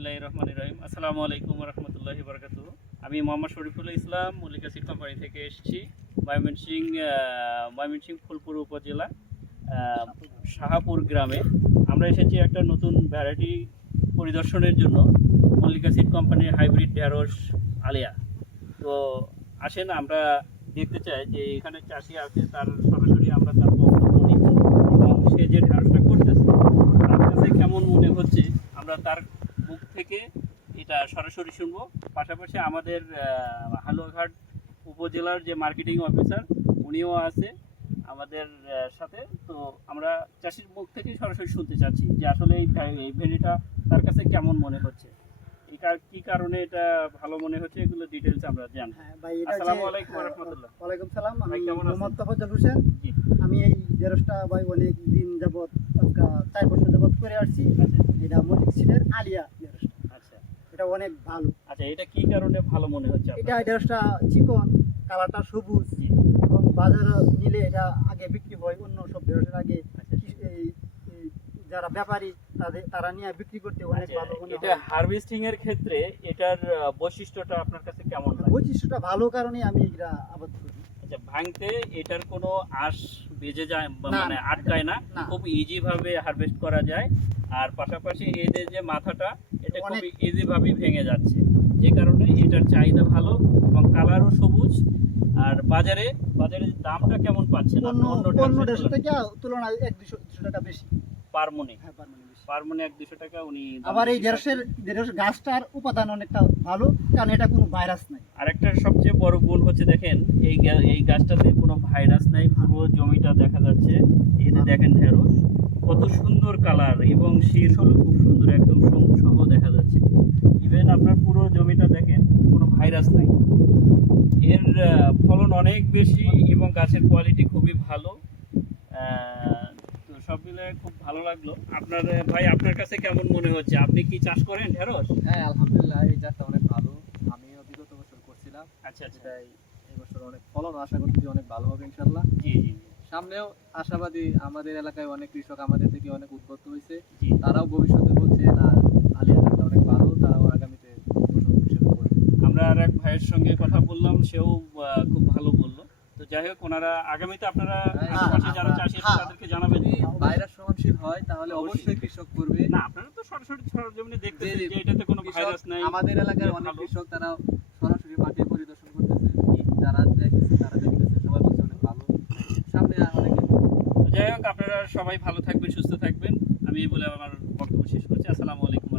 বিসমিল্লাহ রহমান রহিম। আসসালামু আলাইকুম রহমতুল্লাহি বরকাত আমি মোহাম্মদ শরীফুল ইসলাম, মল্লিকা সিড কোম্পানি থেকে এসেছি। ময়মনসিং ময়মনসিং ফুলপুর উপজেলা শাহাপুর গ্রামে। আমরা এসেছি একটা নতুন ভ্যারাইটি পরিদর্শনের জন্য, মল্লিকা সিড কোম্পানির হাইব্রিড ঢেঁড়স আলিয়া। তো আসেন, আমরা দেখতে চাই যে এখানে চাষি আছে, তার সরাসরি আমরা তার বক্তব্য এবং সে যে ঢেঁড়সটা করতেছে তার কাছে কেমন মনে হচ্ছে আমরা তার মুখ থেকে এটা সরাসরি শুনব। পাশাপাশি আমাদের হালুয়াঘাট উপজেলার যে মার্কেটিং অফিসার উনিও আছে আমাদের সাথে। তো আমরা চাষির মুখ থেকেই সরাসরি শুনতে চাচ্ছি যে আসলে এই ভেড়িটা তার কাছে কেমন মনে হচ্ছে? এটা কি কারণে এটা ভালো মনে হচ্ছে? এগুলো ডিটেলস আমরা জানব। হ্যাঁ, ভাই আসসালামু আলাইকুম হ্যাঁ, রহমতুল্লাহ। ওয়ালাইকুম সালাম। আমি? মোহাম্মদ তফাজ্জল হোসেন। জি। আমি এই ঢেঁড়সটা ভাই অনেক দিন যাবত চার বছর যাবত করে আসছি। আচ্ছা এটা মল্লিক সিটের আলিয়া। আচ্ছা অনেক ভালো। আচ্ছা এটা কি কারণে ভালো মনে হচ্ছে এটা? ঢেঁড়সটা চিকন কালারটা সবুজ। এবং বাজারে নিলে এটা আগে বিক্রি হয় অন্য সব ঢেঁড়সের আগে আচ্ছা। যারা ব্যাপারী তাদের তারা নিয়ে বিক্রি করতে অনেক আচ্ছা, ভালো মনে এটা হারভেস্টিং এর ক্ষেত্রে এটার বৈশিষ্ট্যটা আপনার কাছে কেমন লাগে? বৈশিষ্ট্যটা ভালো কারণে আমি এটা আবাদ করি। আচ্ছা ভাঙতে এটার কোনো আঁশ বেজে যায় মানে আটকায় না। খুব ইজি ভাবে হারভেস্ট করা যায়। আর পাশাপাশি এদের যে মাথাটা এটা খুব অনেক- ইজি ভাবেই ভেঙে যাচ্ছে। যে কারণে এটার চাহিদা ভালো এবং কালারও সবুজ। আর বাজারে বাজারে দামটা কেমন পাচ্ছেন তুলনায়। এক দুশো দুশো টাকা বেশি। পার মনে। হ্যাঁ পার মানে এক দুশো টাকা উনি আবার এই ঢেঁড়সের ঢেঁড়স গাছটার উপাদান অনেকটা ভালো কারণ এটা কোনো ভাইরাস নাই। আরেকটা সবচেয়ে বড় গুণ হচ্ছে দেখেন এই এই গাছটাতে কোনো ভাইরাস নাই পুরো জমিটা দেখা যাচ্ছে। এই যে দেখেন ঢেঁড়স। কত সুন্দর কালার এবং শীর্ষগুলো খুব সুন্দর একদম সহ দেখা যাচ্ছে। ইভেন আপনার পুরো জমিটা দেখেন কোনো ভাইরাস নাই। এর ফলন অনেক বেশি এবং গাছের কোয়ালিটি খুবই ভালো। তো সব মিলে খুব ভালো লাগল। আপনার ভাই আপনার কাছে কেমন মনে হচ্ছে? আপনি কি চাষ করেন ঢেঁড়স? হ্যাঁ আলহামদুলিল্লাহ এই জাতটা অনেক ভালো। আমিও বিগত বছর করছিলাম। আচ্ছা আচ্ছা। এই বছর অনেক ফলন আশা করছি অনেক ভালো হবে ইনশাল্লাহ জি জি। সামনেও আশাবাদী আমাদের এলাকায় অনেক কৃষক আমাদের থেকে অনেক উদ্বুদ্ধ হয়েছে তারাও ভবিষ্যতে বলছে না আলিয়া জাতটা অনেক ভালো তারাও আগামীতে আমরা আর এক ভাইয়ের সঙ্গে কথা বললাম সেও খুব ভালো বলল তো যাই হোক ওনারা আগামীতে আপনারা হ্যাঁ, আশেপাশে যারা চাষি হ্যাঁ। তাদেরকে জানাবেন ভাইরাস সহনশীল হয় তাহলে অবশ্যই। কৃষক করবে না আপনারা তো সরাসরি সরজমিনে দেখতেছেন। যে এটাতে কোনো ভাইরাস নাই আমাদের এলাকার অনেক কৃষক তারা সরাসরি মাঠে পরিদর্শন করতেছে যারা দেখতেছে তারা দেখতেছে সবাই বলছে অনেক ভালো সামনে অনেকে তো যাই হোক, আপনারা সবাই ভালো থাকবেন, সুস্থ থাকবেন। আমি বলে আমার বক্তব্য শেষ করছি। আসসালামু আলাইকুম